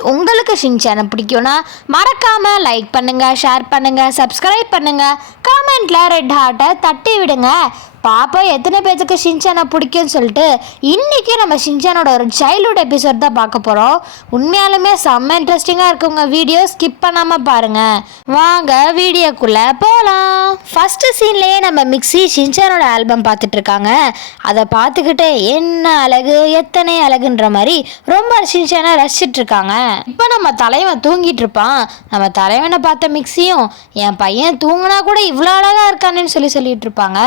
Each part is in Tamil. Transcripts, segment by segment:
கைஸ், உங்களுக்கு ஷின்சானை பிடிக்கும்னா மறக்காம லைக் பண்ணுங்க, ஷேர் பண்ணுங்க, சப்ஸ்கிரைப் பண்ணுங்க, கமெண்ட்ல ரெட் ஹார்ட்டை தட்டி விடுங்க. பாப்பா எத்தனை பேருக்கு ஷின்சானை பிடிக்கும்னு சொல்லிட்டு இன்னைக்கு நம்ம ஷின்சானோட ஒரு சைல்ட்ஹுட் எபிசோட் தான் பார்க்க போகிறோம். உண்மையாலுமே செம்ம இன்ட்ரெஸ்டிங்காக இருக்குங்க. வீடியோ ஸ்கிப் பண்ணாமல் பாருங்க. வாங்க வீடியோக்குள்ளே போகலாம். ஃபர்ஸ்ட் சீன்லேயே நம்ம மிக்ஸி ஷின்சானோட ஆல்பம் பார்த்துட்டு இருக்காங்க. அதை பார்த்துக்கிட்டு என்ன அழகு, எத்தனை அழகுன்ற மாதிரி ரொம்ப ஷின்சானை ரசிச்சிட்டு இருக்காங்க. இப்போ நம்ம தலைவன் தூங்கிட்டு இருப்பான். நம்ம தலைவனை பார்த்த மிக்ஸியும் என் பையன் தூங்கினா கூட இவ்வளோ அழகா இருக்கானேன்னு சொல்லிட்டு இருப்பாங்க.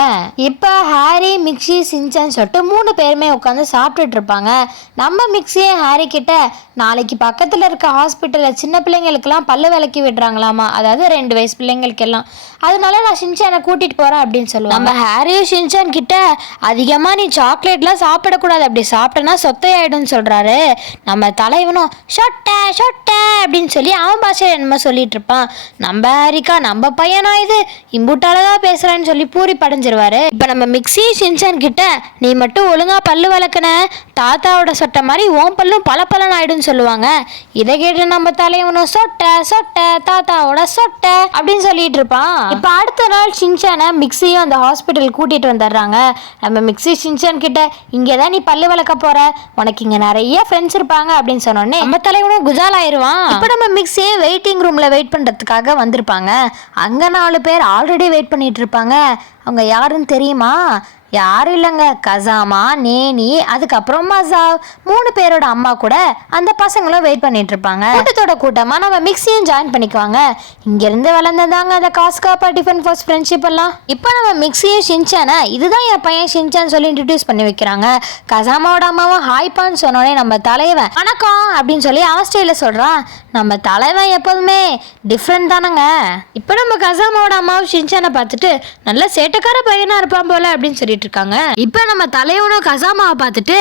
இப்போ ஹாரி, மிக்ஸி, ஷின்சான் சொல்லிட்டு 3 பேருமே உட்காந்து சாப்பிட்டுட்டு இருப்பாங்க. நம்ம மிக்ஸியே ஹாரி கிட்ட நாளைக்கு பக்கத்தில் இருக்க ஹாஸ்பிட்டலில் சின்ன பிள்ளைங்களுக்கெல்லாம் பல்லு விளக்கி விடுறாங்களாமா, அதாவது 2 வயசு பிள்ளைங்களுக்கெல்லாம். அதனால நான் ஷின்சானை கூட்டிட்டு போறேன் அப்படின்னு சொல்லுவாங்க. நம்ம ஹாரியும் ஷின்சான் கிட்ட அதிகமாக நீ சாக்லேட்லாம் சாப்பிடக்கூடாது, அப்படி சாப்பிட்டேன்னா சொத்தையாயிடும்னு சொல்றாரு. நம்ம தலைவனும் சொட்டை சொட்டை அப்படின்னு சொல்லி அவன் பாஷையில் என்னமோ சொல்லிட்டு இருப்பான். நம்ம ஹாரிக்கா நம்ம பையனா இது இம்புட்டாலதா பேசுறான்னு சொல்லி பூரி படைஞ்சிருவாரு. இப்போ நம்ம மிக்ஸி ஷின்சான் கிட்ட நீ மட்டும் ஒழுங்கா பல்லு வளர்க்கன தாத்தாவோட சொட்டை மாதிரி ஓம் பல்லும் பல ஆயிடும்னு சொல்லுவாங்க. இதை கேட்டு நம்ம தலைவனும் சொட்டை சொட்டை தாத்தாவோட சொட்டை அப்படின்னு சொல்லிட்டு இருப்பான். இப்போ அடுத்த நாள் ஷின்சானை மிக்ஸியும் அந்த ஹாஸ்பிட்டல் கூட்டிட்டு வந்துடுறாங்க. நம்ம மிக்ஸி ஷின்சான் கிட்ட இங்கேதான் நீ பல்லு வளர்க்க போற, உனக்கு இங்க நிறைய ஃப்ரெண்ட்ஸ் இருப்பாங்க அப்படின்னு சொன்னோடனே நம்ம தலைவனும் குஜால் ஆயிடுவான். இப்போ நம்ம மிக்ஸியை வெயிட்டிங் ரூம்ல வெயிட் பண்றதுக்காக வந்திருப்பாங்க. அங்க 4 பேர் ஆல்ரெடி வெயிட் பண்ணிட்டு இருப்பாங்க. அவங்க யாருன்னு தெரியுமா? யாரும் இல்லைங்க, கசாமா, நேனி, அதுக்கப்புறம் மசாவ் 3 பேரோட அம்மா கூட அந்த பசங்களும் வெயிட் பண்ணிட்டு இருப்பாங்க. கூட்டத்தோட கூட்டமா நம்ம மிக்ஸியும் ஜாயின் பண்ணிக்குவாங்க. இங்கிருந்து வளர்ந்ததாங்க அந்த காஸ்காப்பா டிஃபன் ஃபர்ஸ்ட் ஃப்ரெண்ட்ஷிப் எல்லாம். இப்போ நம்ம மிக்ஸியும் ஷின்சானை இதுதான் என் பையன் ஷின்சான் சொல்லி இன்ட்ரடியூஸ் பண்ணி வைக்கிறாங்க. கசாமாவோட அம்மாவும் ஹாய்பான்னு சொன்னோடனே நம்ம தலைவன் வணக்கம் அப்படின்னு சொல்லி ஆஸ்திரேலியா சொல்றான். நம்ம தலைவன் எப்போதுமே டிஃப்ரெண்ட் தானங்க. இப்போ நம்ம கசாமாவோட அம்மாவும் ஷின்சானை பார்த்துட்டு நல்ல சேட்டக்கார பையனா இருப்பான் போல அப்படின்னு சொல்லிட்டு இருக்காங்க. இப்ப நம்ம தலைவனும் கசாமாவை பார்த்துட்டு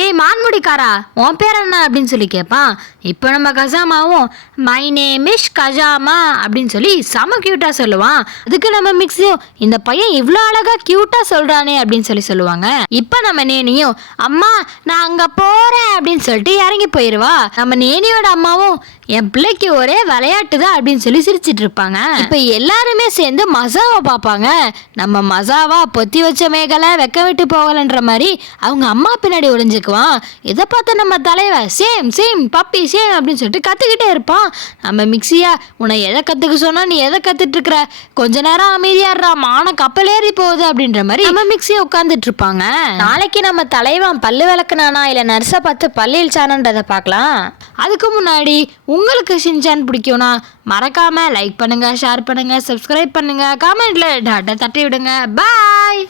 ஏய் மான்முடிக்காரா உன் பேர் என்ன அப்படின்னு சொல்லி கேட்பான். இப்போ நம்ம கசாமாவும் மை நேம் இஸ் கஜாமா அப்படின்னு சொல்லி செம கியூட்டா சொல்லுவான். அதுக்கு நம்ம மிக்ஸியும் இந்த பையன் இவ்வளோ அழகா கியூட்டா சொல்றானே அப்படின்னு சொல்லுவாங்க. இப்போ நம்ம நேனியும் அம்மா நான் அங்க போறேன் அப்படின்னு சொல்லிட்டு இறங்கி போயிடுவா. நம்ம நேனியோட அம்மாவும் என் பிள்ளைக்கு ஒரே விளையாட்டு தான் அப்படின்னு சொல்லி சிரிச்சிட்டு இருப்பாங்க. இப்ப எல்லாருமே சேர்ந்து மசாவை பார்ப்பாங்க. நம்ம மசாவா பொத்தி வச்ச மேகலை வெக்க விட்டு போகலன்ற மாதிரி அவங்க அம்மா பின்னாடி ஒளிஞ்சுக்குவான். இதை பார்த்த நம்ம தலைவன் சேம் சேம் பப்பி சேம் அப்படின்னு சொல்லிட்டு கத்துக்கிட்டே இருப்பான். நம்ம மிக்ஸியா உன்னை எதை கத்துக்க சொன்னா நீ எதை கத்துட்டு இருக்கிற, கொஞ்ச நேரம் அமைதியாடுறா மான கப்பலேறி போகுது அப்படின்ற மாதிரி நம்ம மிக்ஸியை உட்காந்துட்டு இருப்பாங்க. நாளைக்கு நம்ம தலைவன் பல்லு விளக்குனானா இல்ல நர்ஸை பார்த்து பல்லில் சானன்றதை பார்க்கலாம். அதுக்கு முன்னாடி உங்களுக்கு ஷின்சான் பிடிக்கும்னா மறக்காம லைக் பண்ணுங்க, ஷேர் பண்ணுங்க, சப்ஸ்கிரைப் பண்ணுங்க, கமெண்ட்ல தட்டி விடுங்க. பாய்.